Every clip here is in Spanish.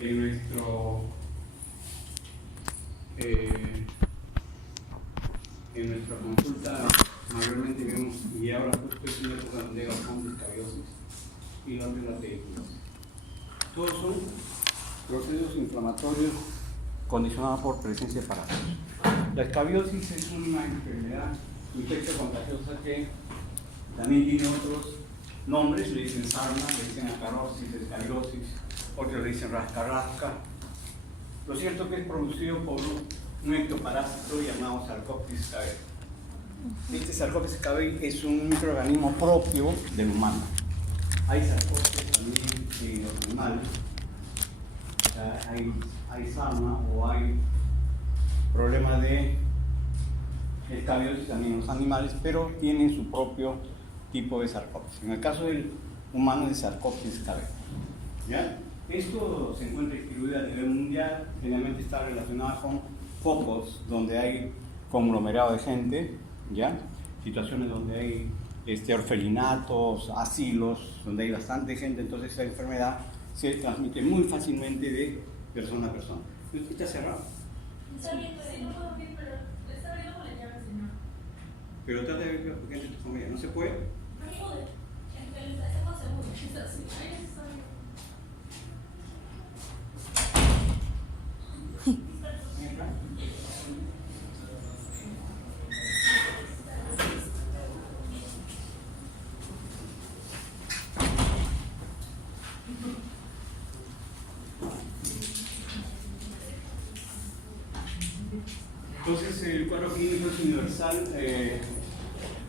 En nuestra consulta mayormente vemos, y ahora justo es una época donde hay bastante escabiosis y donde la tejidos. Todos son procesos inflamatorios condicionados por presencia de parásitos. La escabiosis es una enfermedad infeccia contagiosa que también tiene otros nombres, le dicen sarna, le dicen acarosis, escabiosis, otros le dicen rasca-rasca. Lo cierto es que es producido por un ectoparásito llamado Sarcoptes cabei. Este Sarcoptes cabei es un microorganismo propio del humano. Hay Sarcoptes también en los animales, o sea, hay sarna o hay problemas de escabiosis también en los animales, pero tienen su propio tipo de Sarcoptes. En el caso del humano es Sarcoptes cabei. ¿Ya? Esto se encuentra distribuido a nivel mundial, generalmente está relacionado con focos donde hay conglomerado de gente, ¿ya? Situaciones donde hay orfelinatos, asilos, donde hay bastante gente, entonces esta enfermedad se transmite muy fácilmente de persona a persona. ¿Esto está cerrado? Está bien, sí, no puedo abrir, pero está abriendo con la llave, señor. Pero trata de ver por qué entre tu familia, ¿no se puede? No pude, estamos seguros, quizás sí, ahí está bien. Entonces el cuadro clínico es universal,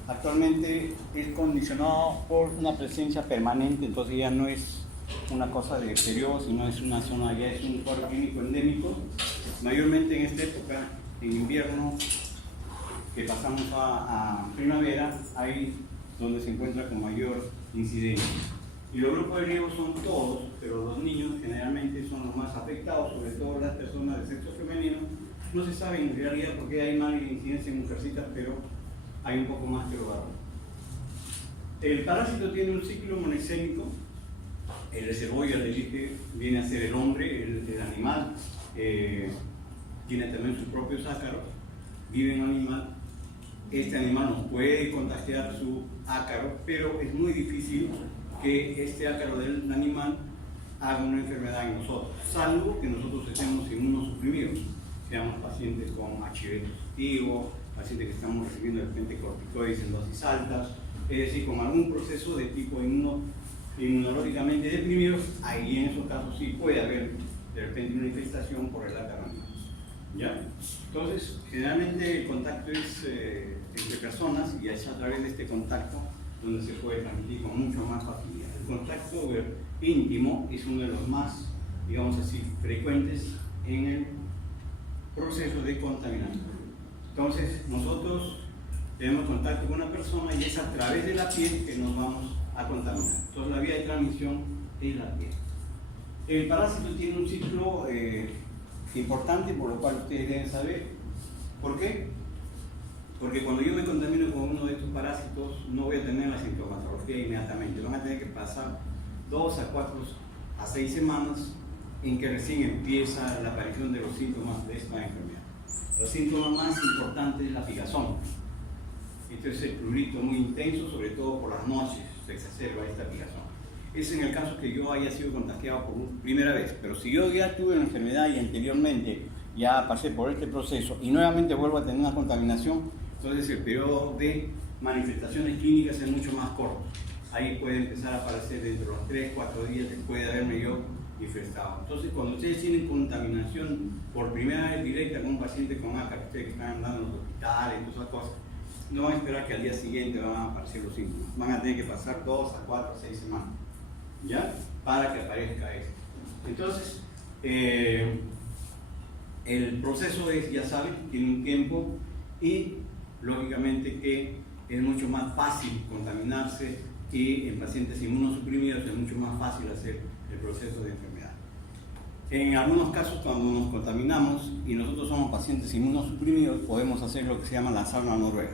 actualmente es condicionado por una presencia permanente, entonces ya no es una cosa de exterior, sino es una zona, ya es un cuadro clínico endémico, mayormente en esta época, en invierno, que pasamos a primavera, ahí donde se encuentra con mayor incidencia. Y los grupos de riesgo son todos, pero los niños generalmente son los más afectados, sobre todo las personas de sexo femenino. No se sabe en realidad por qué hay más incidencia en mujercitas, pero hay un poco más que los varones. El parásito tiene un ciclo monoxémico. El reservorio, le dije, viene a ser el hombre, el animal. Tiene también sus propios ácaros. Vive en un animal. Este animal nos puede contagiar su ácaro, pero es muy difícil que este ácaro del animal haga una enfermedad en nosotros, salvo que nosotros estemos inmunosuprimidos, seamos pacientes con HIV positivo, pacientes que estamos recibiendo de repente corticoides en dosis altas, es decir, con algún proceso de tipo inmunológicamente deprimidos, ahí en esos casos sí puede haber de repente una infestación por el ácaro animal. ¿Ya? Entonces, generalmente el contacto es entre personas y es a través de este contacto donde se puede transmitir con mucho más facilidad. El contacto íntimo es uno de los más, digamos así, frecuentes en el proceso de contaminación. Entonces, nosotros tenemos contacto con una persona y es a través de la piel que nos vamos a contaminar. Entonces, la vía de transmisión es la piel. El parásito tiene un ciclo importante, por lo cual ustedes deben saber. ¿Por qué? Porque cuando yo me contamino con uno de estos parásitos, no voy a tener la sintomatología inmediatamente. Van a tener que pasar 2 a 4 a 6 semanas en que recién empieza la aparición de los síntomas de esta enfermedad. Los síntomas más importantes es la picazón. Este es el prurito muy intenso, sobre todo por las noches se exacerba esta picazón. Es en el caso que yo haya sido contagiado por primera vez, pero si yo ya tuve una enfermedad y anteriormente ya pasé por este proceso y nuevamente vuelvo a tener una contaminación, entonces el periodo de manifestaciones clínicas es mucho más corto. Ahí puede empezar a aparecer dentro de los 3-4 días después de haberme yo infectado. Entonces, cuando ustedes tienen contaminación por primera vez directa con un paciente con ácaro, ustedes que están andando en los hospitales y todas esas cosas, no van a esperar que al día siguiente van a aparecer los síntomas. Van a tener que pasar 2 a 4 a 6 semanas, ¿ya? Para que aparezca esto. Entonces, el proceso es, ya saben, tiene un tiempo y lógicamente que es mucho más fácil contaminarse y en pacientes inmunosuprimidos es mucho más fácil hacer el proceso de enfermedad. En algunos casos, cuando nos contaminamos y nosotros somos pacientes inmunosuprimidos, podemos hacer lo que se llama la sarna noruega.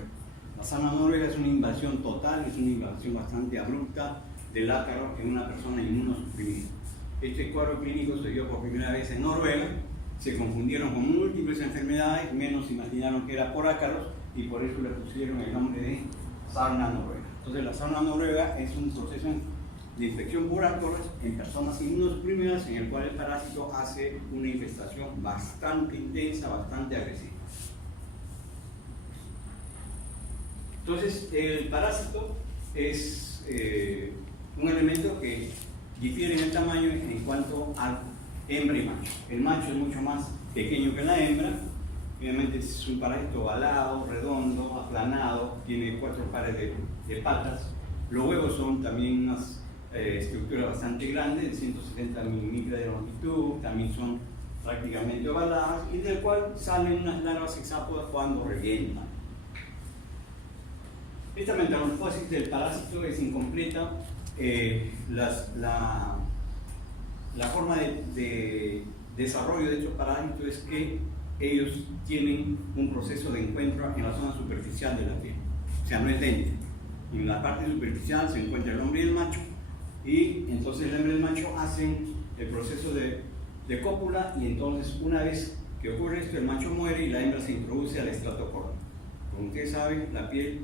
La sarna noruega es una invasión total, es una invasión bastante abrupta del ácaro en una persona inmunosuprimida. Este cuadro clínico se dio por primera vez en Noruega, se confundieron con múltiples enfermedades, menos imaginaron que era por ácaros y por eso le pusieron el nombre de sarna noruega. Entonces la sarna noruega es un proceso de infección por ácaros en personas inmunosuprimidas en el cual el parásito hace una infestación bastante intensa, bastante agresiva. Entonces el parásito es un elemento que difiere en el tamaño en cuanto al hembra y macho. El macho es mucho más pequeño que la hembra, obviamente es un parásito ovalado, redondo, aplanado, tiene 4 pares de patas. Los huevos son también unas estructuras bastante grandes, de 170 milímetros de longitud, también son prácticamente ovaladas y del cual salen unas larvas hexápodas cuando revientan. Esta metamorfosis del parásito es incompleta. La forma de desarrollo de estos parásitos es que ellos tienen un proceso de encuentro en la zona superficial de la piel, o sea, no es dente. En la parte superficial se encuentra el hombre y el macho, y entonces el hombre y el macho hacen el proceso de cópula, y entonces una vez que ocurre esto, el macho muere y la hembra se introduce al estrato córneo. Como ustedes saben, la piel,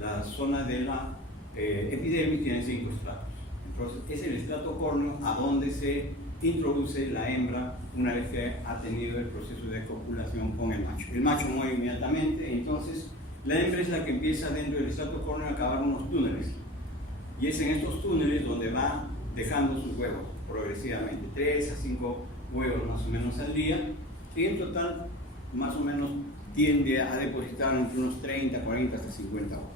la zona de la epidermis tiene 5 estratos. Entonces es el estrato córneo a donde se introduce la hembra una vez que ha tenido el proceso de copulación con el macho. El macho muere inmediatamente, entonces la hembra es la que empieza dentro del estrato córneo a cavar unos túneles. Y es en estos túneles donde va dejando sus huevos progresivamente, 3 a 5 huevos más o menos al día, y en total más o menos tiende a depositar entre unos 30, 40 hasta 50 huevos.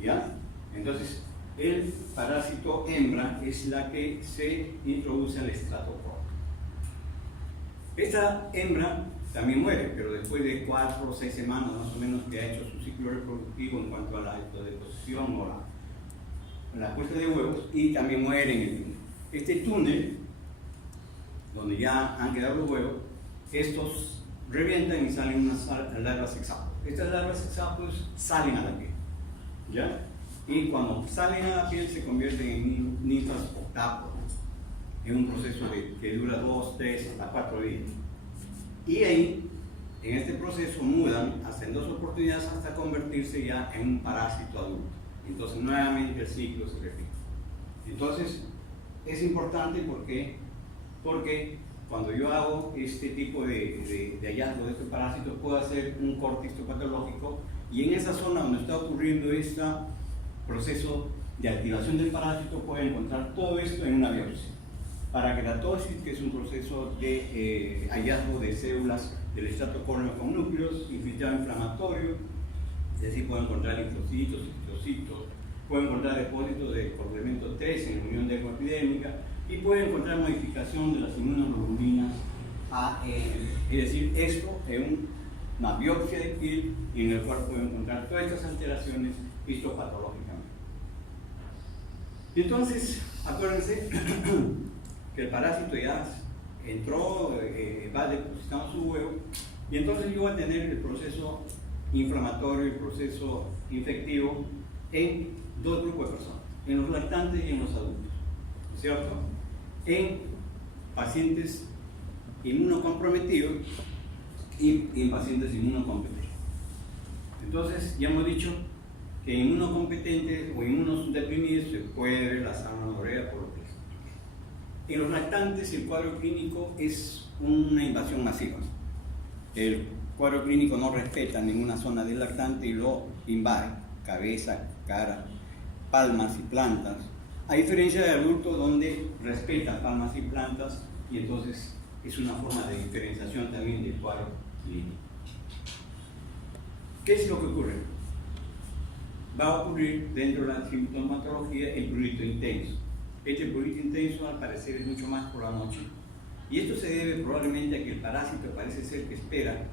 ¿Ya? Entonces, el parásito hembra es la que se introduce al estrato córneo. Esta hembra también muere, pero después de 4 o 6 semanas más o menos que ha hecho su ciclo reproductivo en cuanto a la deposición o la puesta de huevos, y también muere en el túnel. Este túnel, donde ya han quedado los huevos, estos revientan y salen unas larvas hexápodas. Estas larvas hexápodas salen a la piel, ¿ya? Y cuando salen a la piel se convierten en ninfas octápodas, en un proceso que dura 2, 3, hasta 4 días. Y ahí, en este proceso, mudan hasta en 2 oportunidades hasta convertirse ya en un parásito adulto. Entonces, nuevamente el ciclo se repite. Entonces, es importante porque cuando yo hago este tipo de hallazgo de estos parásitos, puedo hacer un corte histopatológico, y en esa zona donde está ocurriendo este proceso de activación del parásito, puedo encontrar todo esto en una biopsia. Para queratosis, que es un proceso de hallazgo de células del estrato córneo con núcleos, infiltrado inflamatorio, es decir, puedo encontrar linfocitos, citocitos, puedo encontrar depósitos de complemento 3 en la unión de epidérmica, y puedo encontrar modificación de las inmunoglobulinas AN. Es decir, esto en una biopsia de piel, y en el cual puedo encontrar todas estas alteraciones histopatológicamente. Y entonces, acuérdense que el parásito ya entró, va depositando su huevo, y entonces yo voy a tener el proceso inflamatorio, el proceso infectivo en 2 grupos de personas, en los lactantes y en los adultos, ¿cierto? En pacientes inmunocomprometidos y en pacientes inmunocompetentes. Entonces, ya hemos dicho que en inmunocompetentes o inmunodeprimidos se puede ver la sarna noruega por lo que es. En los lactantes el cuadro clínico es una invasión masiva. El cuadro clínico no respeta ninguna zona del lactante y lo invade, cabeza, cara, palmas y plantas, a diferencia del adulto donde respeta palmas y plantas, y entonces es una forma de diferenciación también del cuadro clínico. ¿Qué es lo que ocurre? Va a ocurrir dentro de la sintomatología el prurito intenso. Este prurito intenso al parecer es mucho más por la noche, y esto se debe probablemente a que el parásito parece ser que espera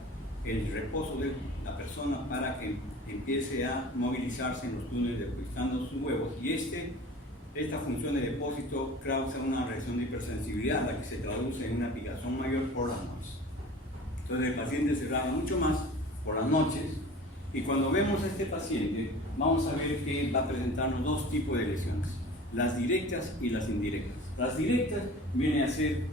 el reposo de la persona para que empiece a movilizarse en los túneles depositando sus huevos, y esta función de depósito causa una reacción de hipersensibilidad, la que se traduce en una picazón mayor por las noches. Entonces el paciente se relava mucho más por las noches, y cuando vemos a este paciente vamos a ver que va a presentarnos 2 tipos de lesiones, las directas y las indirectas. Las directas vienen a ser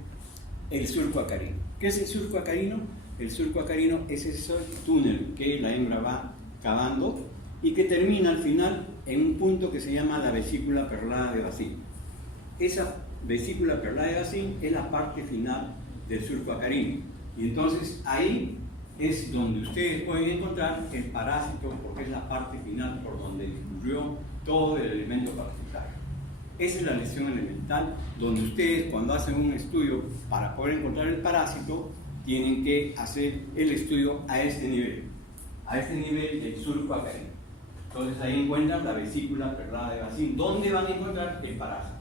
el surco acarino. ¿Qué es el surco acarino? El surco acarino es ese túnel que la hembra va cavando y que termina al final en un punto que se llama la vesícula perlada de Bacin. Esa vesícula perlada de Bacin es la parte final del surco acarino. Y entonces ahí es donde ustedes pueden encontrar el parásito, porque es la parte final por donde discurrió todo el elemento parasitario. Esa es la lesión elemental, donde ustedes, cuando hacen un estudio para poder encontrar el parásito, tienen que hacer el estudio a este nivel del surco acarino. Entonces ahí encuentran la vesícula perlada de Bacin, donde van a encontrar el parásito.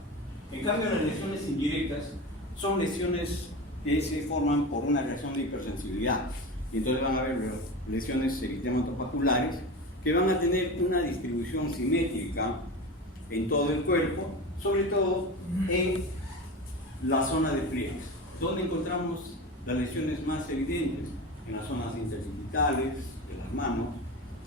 En cambio, las lesiones indirectas son lesiones que se forman por una reacción de hipersensibilidad. Y entonces van a haber lesiones eritematopapular que van a tener una distribución simétrica en todo el cuerpo, sobre todo en la zona de pliegues, donde encontramos las lesiones más evidentes, en las zonas interdigitales, de las manos,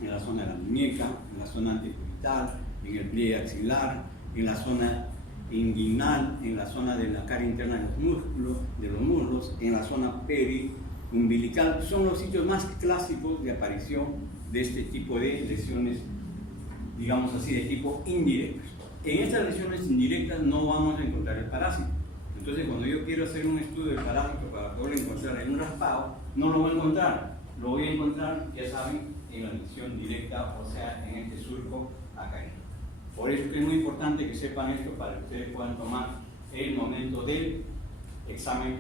en la zona de la muñeca, en la zona antecubital, en el pliegue axilar, en la zona inguinal, en la zona de la cara interna de los muslos, en la zona periumbilical. Son los sitios más clásicos de aparición de este tipo de lesiones, digamos así, de tipo indirectas. En estas lesiones indirectas no vamos a encontrar el parásito. Entonces, cuando yo quiero hacer un estudio del parásito para poder encontrar en un raspado, no lo voy a encontrar. Lo voy a encontrar, ya saben, en la lesión directa, o sea, en este surco acarino. Por eso es muy importante que sepan esto para que ustedes puedan tomar el momento del examen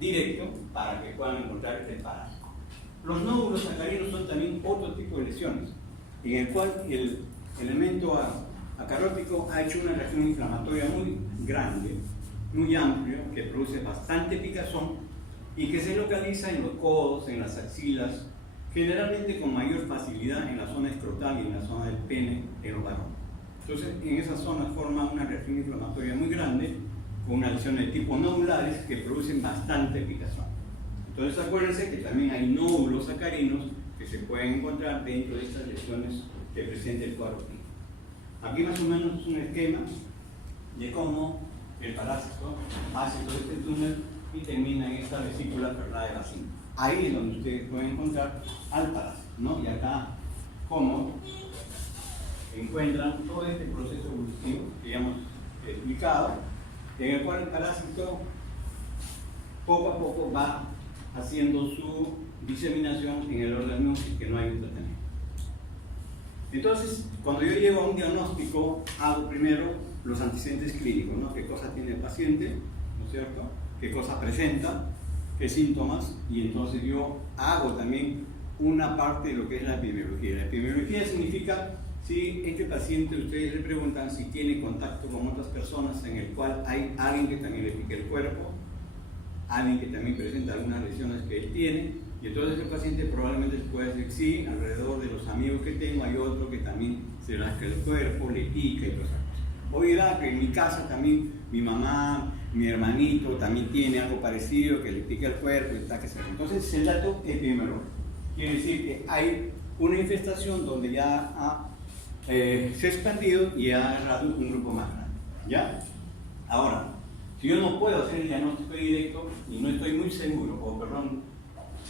directo para que puedan encontrar el parásito. Los nódulos acarinos son también otro tipo de lesiones, en el cual el elemento acarótico ha hecho una reacción inflamatoria muy grande, muy amplia, que produce bastante picazón y que se localiza en los codos, en las axilas, generalmente con mayor facilidad en la zona escrotal y en la zona del pene en los varones. Entonces, en esa zona forma una reacción inflamatoria muy grande, con una lesión de tipo nodulares que producen bastante picazón. Entonces, acuérdense que también hay nódulos acarinos que se pueden encontrar dentro de estas lesiones que presenta el cuadro clínico. Aquí más o menos es un esquema de cómo el parásito hace todo este túnel y termina en esta vesícula perlada de Bacin. Ahí es donde ustedes pueden encontrar al parásito, ¿no? Y acá, cómo encuentran todo este proceso evolutivo que ya hemos explicado, en el cual el parásito poco a poco va haciendo su diseminación en el órgano y que no hay un tratamiento. Entonces, cuando yo llego a un diagnóstico, hago primero los antecedentes clínicos, ¿no? ¿Qué cosa tiene el paciente? ¿No es cierto? ¿Qué cosa presenta? ¿Qué síntomas? Y entonces yo hago también una parte de lo que es la epidemiología. La epidemiología significa si este paciente, ustedes le preguntan si tiene contacto con otras personas en el cual hay alguien que también le pique el cuerpo, alguien que también presenta algunas lesiones que él tiene, y entonces el paciente probablemente puede decir sí, alrededor de los amigos que tengo hay otro que también se rasca el cuerpo, le pica y todas esas cosas. O dirá que en mi casa también mi mamá, mi hermanito también tiene algo parecido, que le pica el cuerpo y está que se... Entonces es el dato epidemiológico. Quiere decir que hay una infestación donde ya se ha expandido y ha agarrado un grupo más grande. ¿Ya? Ahora, si yo no puedo hacer el diagnóstico directo y no estoy muy seguro, o perdón,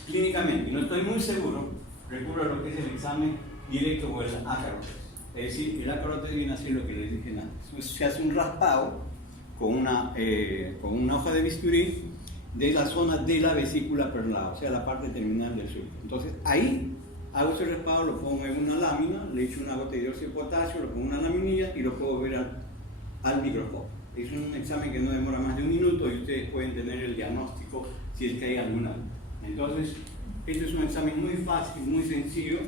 clínicamente, y no estoy muy seguro, recurro a lo que es el examen directo o el acarotes. Es decir, el acarotes viene a ser lo que les dije antes. Se hace un raspado con una hoja de bisturí de la zona de la vesícula perlada, o sea, la parte terminal del surco. Entonces, ahí hago ese raspado, lo pongo en una lámina, le echo una gota de dióxido de potasio, lo pongo en una laminilla y lo puedo ver al microscopio. Es un examen que no demora más de un minuto y ustedes pueden tener el diagnóstico si es que hay alguna duda. Entonces, este es un examen muy fácil, muy sencillo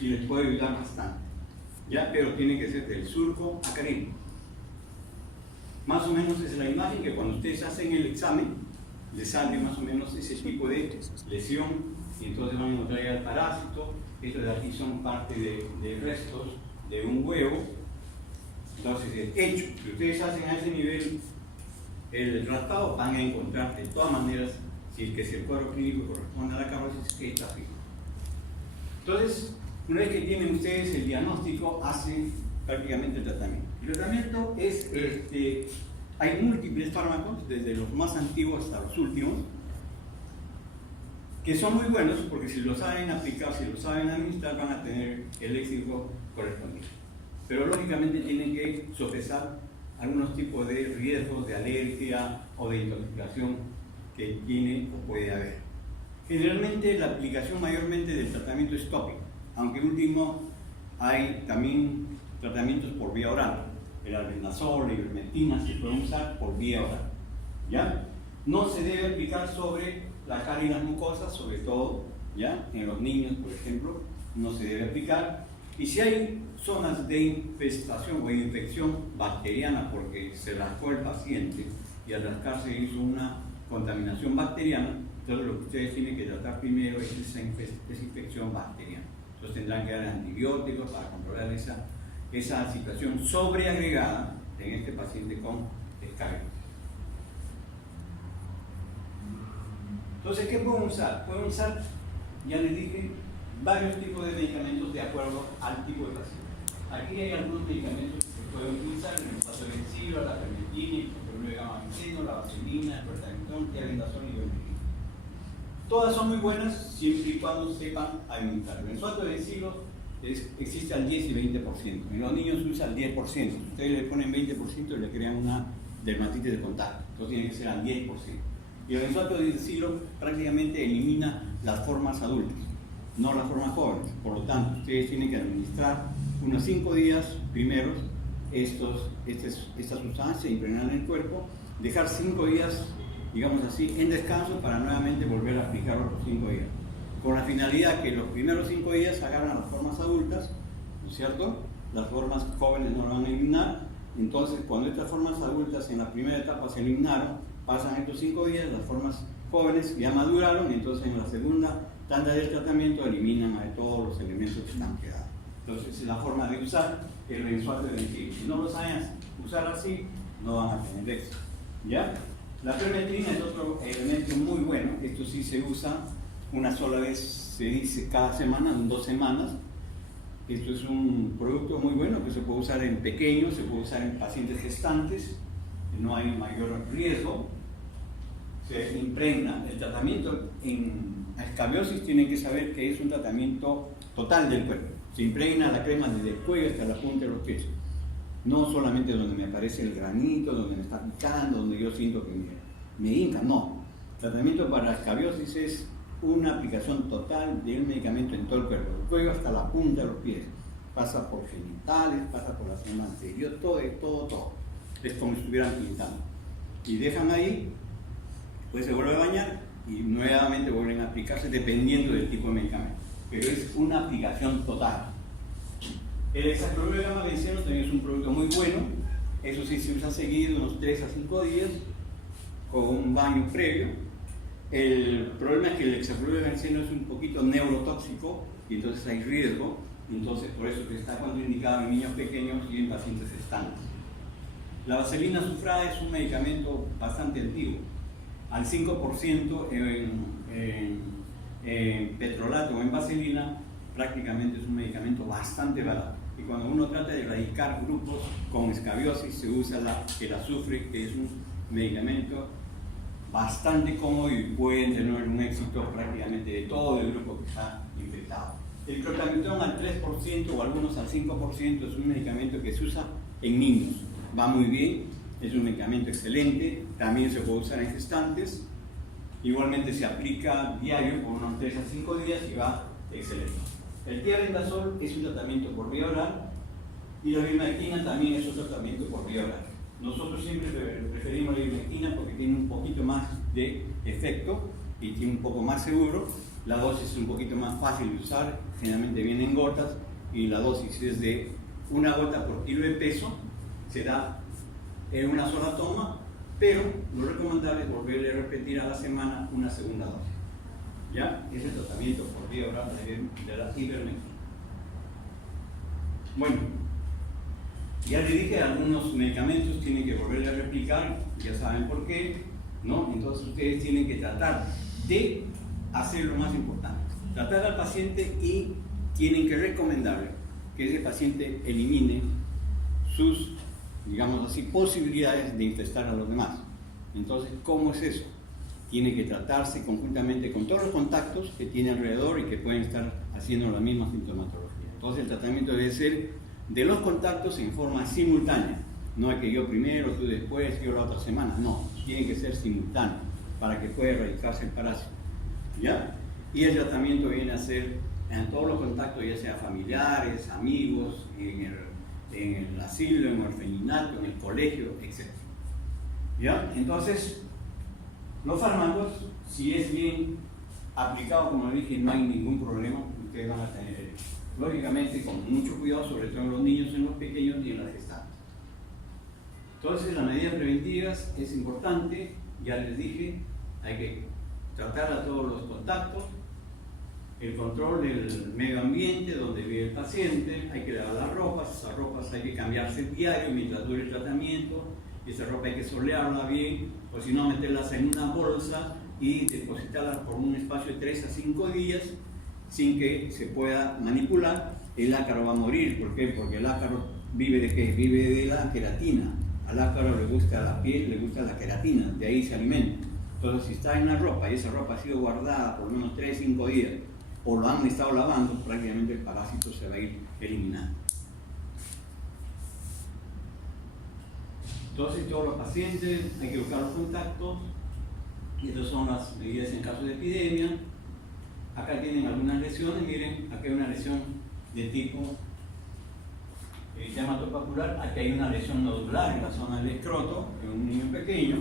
y les puede ayudar bastante. ¿Ya? Pero tiene que ser del surco acarino. Más o menos es la imagen que cuando ustedes hacen el examen, les sale más o menos ese tipo de lesión y entonces van a encontrar ya el parásito. Estos de aquí son parte de restos de un huevo. Entonces, hecho, si ustedes hacen a ese nivel el raspado, van a encontrar de todas maneras si el cuadro clínico corresponde a la cabrosis, que está fijo. Entonces, una vez que tienen ustedes el diagnóstico, hacen prácticamente el tratamiento. El tratamiento es hay múltiples fármacos, desde los más antiguos hasta los últimos, que son muy buenos porque si lo saben aplicar, si lo saben administrar, van a tener el éxito correspondiente. Pero lógicamente tienen que sopesar algunos tipos de riesgos de alergia o de intoxicación que tiene o puede haber. Generalmente la aplicación mayormente del tratamiento es tópico, aunque último hay también tratamientos por vía oral. El albendazol, la ivermectina se pueden usar por vía oral. ¿Ya? No se debe aplicar sobre la cara y las mucosas, sobre todo, ¿ya? En los niños, por ejemplo, no se debe aplicar. Y si hay zonas de infestación o infección bacteriana porque se rascó el paciente y al rascarse hizo una contaminación bacteriana, entonces lo que ustedes tienen que tratar primero es esa infección bacteriana. Entonces tendrán que dar antibióticos para controlar esa situación sobreagregada en este paciente con escabios. Entonces, ¿qué pueden usar? Pueden usar, ya les dije, varios tipos de medicamentos de acuerdo al tipo de paciente. Aquí hay algunos medicamentos que se pueden utilizar, en el caso de Benzilo, la permetina, el gamma-benceno, la vaselina, el protamidón, el albendazol y el ivermectina. Todas son muy buenas siempre y cuando sepan administrar. El benzoato de Benzilo existe al 10 y 20%. En los niños se usa al 10%. Si ustedes le ponen 20% le crean una dermatitis de contacto. Entonces tiene que ser al 10%. Y el benzoato de Benzilo prácticamente elimina las formas adultas, no las formas jóvenes. Por lo tanto, ustedes tienen que administrar unos 5 días primeros esta sustancia, impregnarla en el cuerpo, dejar 5 días, digamos así, en descanso para nuevamente volver a aplicar otros 5 días. Con la finalidad que los primeros 5 días agarran las formas adultas, ¿no es cierto? Las formas jóvenes no las van a eliminar. Entonces, cuando estas formas adultas en la primera etapa se eliminaron, pasan estos 5 días, las formas jóvenes ya maduraron, y entonces en la segunda tanda del tratamiento eliminan a todos los elementos que están quedados. Entonces, es la forma de usar el benzoato de Benzilo. Si no lo saben usar así, no van a tener éxito. ¿Ya? La permetrina es otro elemento muy bueno. Esto sí se usa una sola vez, se dice cada semana, en 2 semanas. Esto es un producto muy bueno que se puede usar en pequeños, se puede usar en pacientes gestantes, no hay mayor riesgo. Se impregna. El tratamiento en escabiosis tienen que saber que es un tratamiento total del cuerpo. Se impregna la crema desde el cuello hasta la punta de los pies. No solamente donde me aparece el granito, donde me está picando, donde yo siento que me hinca, no. El tratamiento para escabiosis es una aplicación total del medicamento en todo el cuerpo, del cuello hasta la punta de los pies. Pasa por genitales, pasa por la zona anterior, todo. Es como si estuvieran pintando. Y dejan ahí, después se vuelve a bañar y nuevamente vuelven a aplicarse dependiendo del tipo de medicamento. Pero es una aplicación total. El hexacloruro de gamma-benceno también es un producto muy bueno. Eso sí se usa seguido, unos 3 a 5 días, con un baño previo. El problema es que el hexacloruro de benceno es un poquito neurotóxico y entonces hay riesgo. Entonces, por eso que está contraindicado en niños pequeños y en pacientes gestantes. La vaselina azufrada es un medicamento bastante antiguo. Al 5% en petrolato o en vaselina, prácticamente es un medicamento bastante barato. Y cuando uno trata de erradicar grupos con escabiosis, se usa el azufre, que es un medicamento bastante cómodo y pueden tener un éxito prácticamente de todo el grupo que está infectado. El clotamitón al 3% o algunos al 5% es un medicamento que se usa en niños. Va muy bien, es un medicamento excelente, también se puede usar en gestantes. Igualmente se aplica diario por unos 3 a 5 días y va excelente. El tiabendazol es un tratamiento por vía oral y la ivermectina también es un tratamiento por vía oral. Nosotros siempre preferimos la ivermectina porque tiene un poquito más de efecto y tiene un poco más seguro. La dosis es un poquito más fácil de usar, generalmente viene en gotas y la dosis es de 1 gota por kilo de peso, se da en una sola toma, pero lo recomendable es volverle a repetir a la semana una segunda dosis. ¿Ya? Es el tratamiento por vía oral de la ivermectina. Bueno, ya les dije, algunos medicamentos tienen que volver a replicar, ya saben por qué, ¿no? Entonces ustedes tienen que tratar de hacer lo más importante, tratar al paciente y tienen que recomendarle que ese paciente elimine sus digamos así, posibilidades de infestar a los demás. Entonces, ¿cómo es eso? Tiene que tratarse conjuntamente con todos los contactos que tiene alrededor y que pueden estar haciendo la misma sintomatología. Entonces, el tratamiento debe ser de los contactos en forma simultánea. No es que yo primero, tú después, yo la otra semana. No, tiene que ser simultáneo para que pueda erradicarse el parásito. ¿Ya? Y el tratamiento viene a ser en todos los contactos, ya sea familiares, amigos, en el asilo, en el orfelinato, en el colegio, etc. ¿Ya? Entonces, los fármacos, si es bien aplicado, como dije, no hay ningún problema, ustedes van a tener éxito. Lógicamente, con mucho cuidado, sobre todo en los niños, en los pequeños y en las gestantes. Entonces, las medidas preventivas es importante, ya les dije, hay que tratar a todos los contactos, el control del medio ambiente donde vive el paciente, hay que lavar las ropas, esas ropas hay que cambiarse diario mientras dure el tratamiento, esa ropa hay que solearla bien, o si no, meterlas en una bolsa y depositarlas por un espacio de 3 a 5 días sin que se pueda manipular. El ácaro va a morir, ¿por qué? Porque el ácaro vive de ¿qué? Vive de la queratina. Al ácaro le gusta la piel, le gusta la queratina, de ahí se alimenta. Entonces, si está en una ropa y esa ropa ha sido guardada por unos 3 a 5 días o lo han estado lavando, prácticamente el parásito se va a ir eliminando. Entonces, todos los pacientes hay que buscar los contactos y estas son las medidas en caso de epidemia. Acá tienen algunas lesiones, miren, aquí hay una lesión de tipo dermatopapular, aquí hay una lesión nodular en la zona del escroto, en un niño pequeño,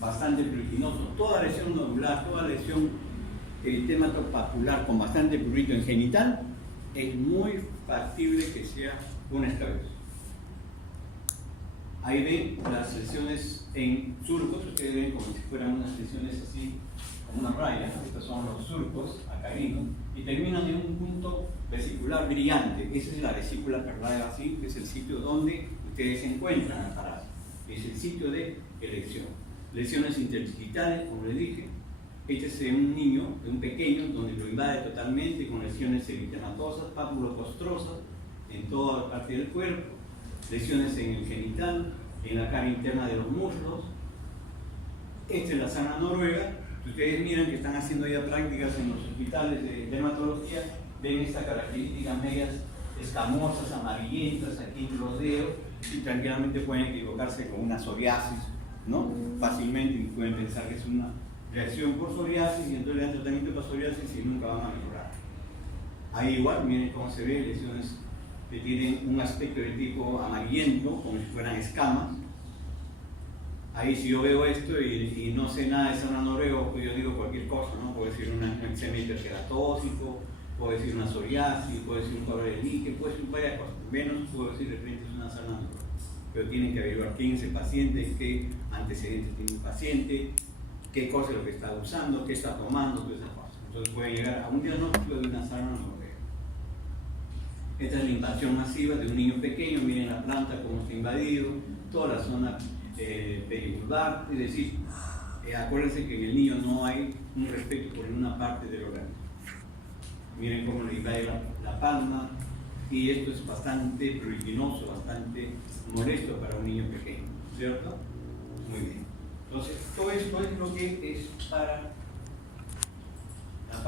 bastante pruriginoso. Toda lesión nodular, toda lesión dermatopapular con bastante prurito en genital, es muy factible que sea una esclerosis. Ahí ven las lesiones en surcos, ustedes ven como si fueran unas lesiones así, como una raya. Estos son los surcos acarinos y terminan en un punto vesicular brillante. Esa es la vesícula perlada, así, que es el sitio donde ustedes se encuentran al parásito. Es el sitio de elección. Lesiones interdigitales, como les dije. Este es en un niño, en un pequeño, donde lo invade totalmente con lesiones eritematosas, pápulo-costrosas en toda parte del cuerpo, lesiones en el genital, en la cara interna de los muslos. Esta es la sarna noruega. Ustedes miran que están haciendo ya prácticas en los hospitales de dermatología, ven estas características medias escamosas, amarillentas aquí en los dedos, y tranquilamente pueden equivocarse con una psoriasis, ¿no? Fácilmente pueden pensar que es una reacción por psoriasis y entonces le dan tratamiento para psoriasis y nunca van a mejorar. Ahí igual, miren cómo se ve, lesiones que tienen un aspecto de tipo amarillento, como si fueran escamas. Ahí si yo veo esto y no sé nada de sarna noruega, pues yo digo cualquier cosa, ¿no? Puedo decir un eczema hiperkeratósico, puedo decir una psoriasis, puedo decir un cuadro de níquel, puedo decir varias cosas. Menos puedo decir de repente es una sarna noruega. Pero tienen que averiguar quién es el paciente, qué antecedentes tiene el paciente, qué cosa es lo que está usando, qué está tomando, todas esas cosas. Entonces pueden llegar a un diagnóstico de una sarna noruega. Esta es la invasión masiva de un niño pequeño, miren la planta cómo está invadido, toda la zona perivulvar, es decir, acuérdense que en el niño no hay un respeto por ninguna parte del organismo. Miren cómo le invade la palma, y esto es bastante pruriginoso, bastante molesto para un niño pequeño, ¿cierto? Muy bien. Entonces, todo esto es lo que es para